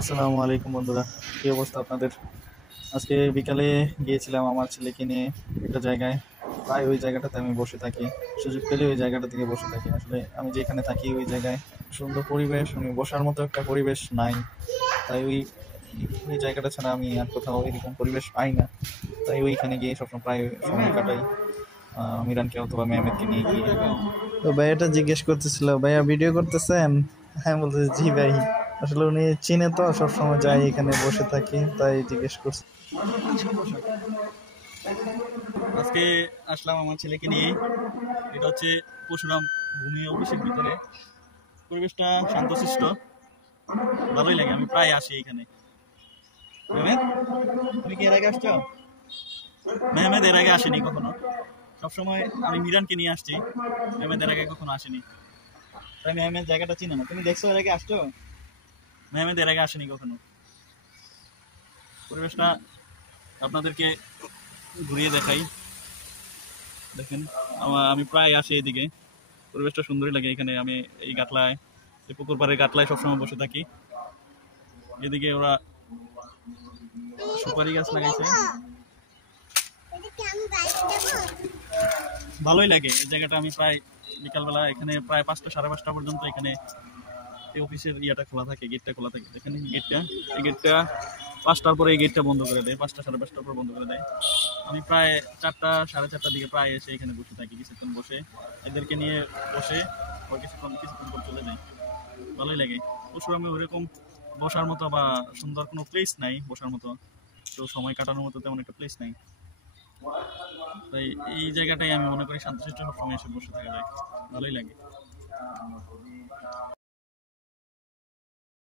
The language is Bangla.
আসসালামু আলাইকুম বন্ধুরা, কি অবস্থা আপনাদের? আজকে বিকালে গিয়েছিলাম আমার ছেলেকে নিয়ে একটা জায়গায়। প্রায় ওই জায়গাটাতে আমি বসে থাকি, সুযোগ পেলে ওই জায়গাটা থেকে বসে থাকি। আসলে আমি যেখানে থাকি ওই জায়গায় সুন্দর পরিবেশ, আমি বসার মতো একটা পরিবেশ নাই। তাই ওই ওই জায়গাটা ছাড়া আমি আর কোথাও এরকম পরিবেশ পাই না। তাই ওইখানে গিয়ে সবসময় প্রায় সময় কাটাই, মিরানকে অথবা মেহমেদকে নিয়ে গিয়ে। তো ভাইয়াটা জিজ্ঞেস করতেছিল, ভাইয়া ভিডিও করতেছেন? হ্যাঁ বলতেছি, জি ভাই। আসলে উনি চিনে তো, সবসময় যাই এখানে বসে থাকি, তাই জিজ্ঞেস করছি। আজকে আসলাম আমার ছেলেকে নিয়ে। এটা হচ্ছে পরশুরাম ভূমি অফিসের ভিতরে। পরিবেশটা শান্তশিষ্ট, ভালোই লাগে। আমি প্রায় আসি এখানে। মেহমেদ, তুমি কি এর আগে আসছো? মেহমেদ এর আগে আসেনি কখনো। সবসময় আমি মিরানকে নিয়ে আসছি, মেহমেদ এর আগে কখনো আসেনি। তাই মেহমেদ জায়গাটা চিনে না। তুমি দেখছো এর আগে আসছো? মেহমেদ এর আগে আসেনি কখনো। পরিবেশটা আপনাদেরকে ঘুরিয়ে দেখাই, দেখেন। আমি প্রায় আসি এদিকে, পরিবেশটা সুন্দরই লাগে এখানে। আমি এই গাটলায়, এই পুকুর পাড়ের গাটলায় সবসময় বসে থাকি। এদিকে ওরা সুপারি গাছ লাগাইছে, ভালোই লাগে এই জায়গাটা। আমি প্রায় বিকালবেলা এখানে প্রায় 5টা সাড়ে 5টা পর্যন্ত এখানে এই অফিসের ইয়াটা খোলা থাকে, গেটটা খোলা থাকে। এখানে গেটটা, এই গেটটা 5টার পরে এই গেটটা বন্ধ করে দেয়, 5টা সাড়ে 5টার পর বন্ধ করে দেয়। আমি প্রায় 4টা সাড়ে 4টার দিকে প্রায় এসে এখানে বসে থাকি, কিছুক্ষণ বসে এদেরকে নিয়ে বসে কিছুক্ষণ পর চলে যাই। ভালোই লাগে। পরশুরামে ওইরকম বসার মতো বা সুন্দর কোনো প্লেস নাই বসার মতো, তো সময় কাটানোর মতো তেমন একটা প্লেস নাই। তাই এই জায়গাটাই আমি মনে করি শান্তশিষ্ট, সবসময় এসে বসে থাকা যায়, ভালোই লাগে।